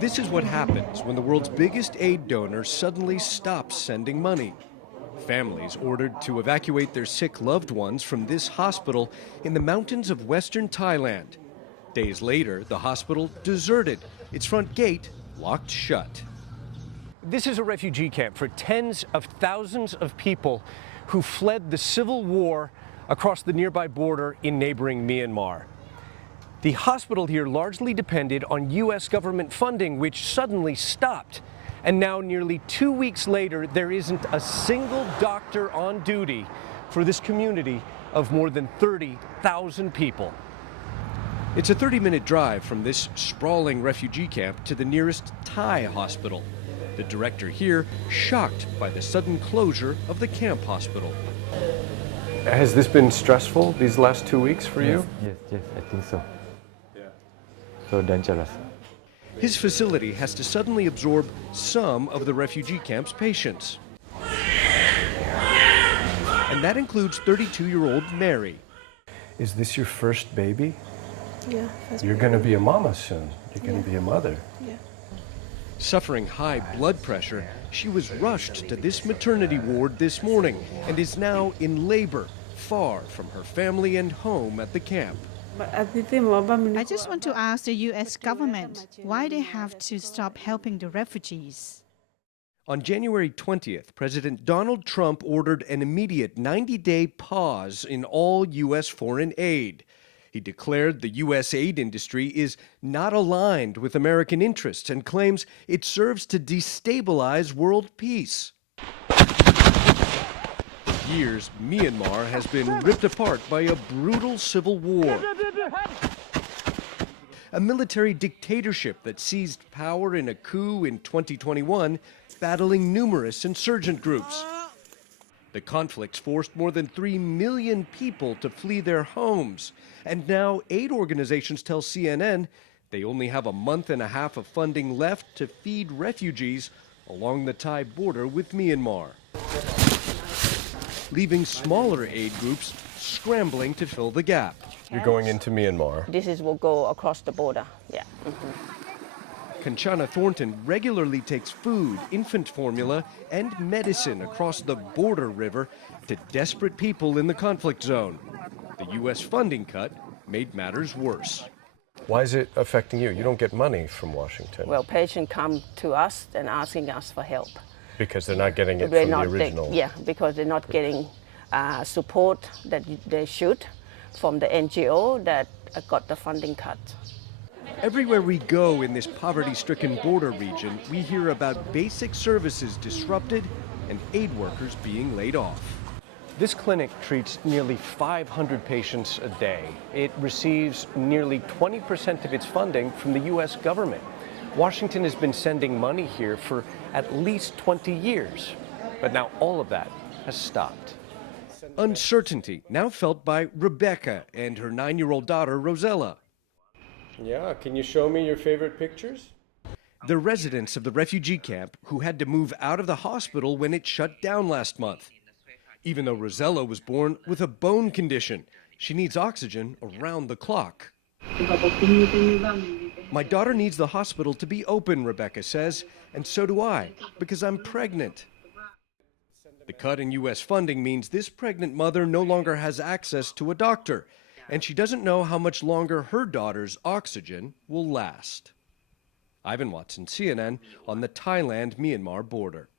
This is what happens when the world's biggest aid donor suddenly stops sending money. Families ordered to evacuate their sick loved ones from this hospital in the mountains of western Thailand. Days later, the hospital deserted, its front gate locked shut. This is a refugee camp for tens of thousands of people who fled the civil war across the nearby border in neighboring Myanmar. The hospital here largely depended on U.S. government funding, which suddenly stopped. And now, nearly 2 weeks later, there isn't a single doctor on duty for this community of more than 30,000 people. It's a 30-minute drive from this sprawling refugee camp to the nearest Thai hospital. The director here shocked by the sudden closure of the camp hospital. Has this been stressful, these last 2 weeks for you? Yes, I think so. So dangerous. His facility has to suddenly absorb some of the refugee camp's patients. And that includes 32-year-old Mary. Is this your first baby? Yeah. You're going to be a mama soon. You're going to be a mother. Yeah. Suffering high blood pressure, she was rushed to this maternity ward this morning and is now in labor, far from her family and home at the camp. I just want to ask the U.S. government why they have to stop helping the refugees. On January 20th, President Donald Trump ordered an immediate 90-day pause in all U.S. foreign aid. He declared the U.S. aid industry is not aligned with American interests and claims it serves to destabilize world peace. For years, Myanmar has been ripped apart by a brutal civil war. A military dictatorship that seized power in a coup in 2021, battling numerous insurgent groups. The conflicts forced more than 3 million people to flee their homes. And now aid organizations tell CNN they only have a month and a half of funding left to feed refugees along the Thai border with Myanmar, leaving smaller aid groups scrambling to fill the gap. You're going into Myanmar. This will go across the border, yeah. Kanchana Thornton regularly takes food, infant formula, and medicine across the border river to desperate people in the conflict zone. The U.S. funding cut made matters worse. Why is it affecting you? You don't get money from Washington. Well, patients come to us and asking us for help. Because they're not getting it from the original. Yeah, because they're not getting support that they should from the NGO that got the funding cut. Everywhere we go in this poverty-stricken border region, we hear about basic services disrupted and aid workers being laid off. This clinic treats nearly 500 patients a day. It receives nearly 20% of its funding from the U.S. government. Washington has been sending money here for at least 20 years, but now all of that has stopped. Uncertainty now felt by Rebecca and her 9-year-old daughter, Rosella. Yeah, can you show me your favorite pictures? They're residents of the refugee camp who had to move out of the hospital when it shut down last month. Even though Rosella was born with a bone condition, she needs oxygen around the clock. My daughter needs the hospital to be open, Rebecca says, and so do I, because I'm pregnant. The cut in U.S. funding means this pregnant mother no longer has access to a doctor, and she doesn't know how much longer her daughter's oxygen will last. Ivan Watson, CNN, on the Thailand-Myanmar border.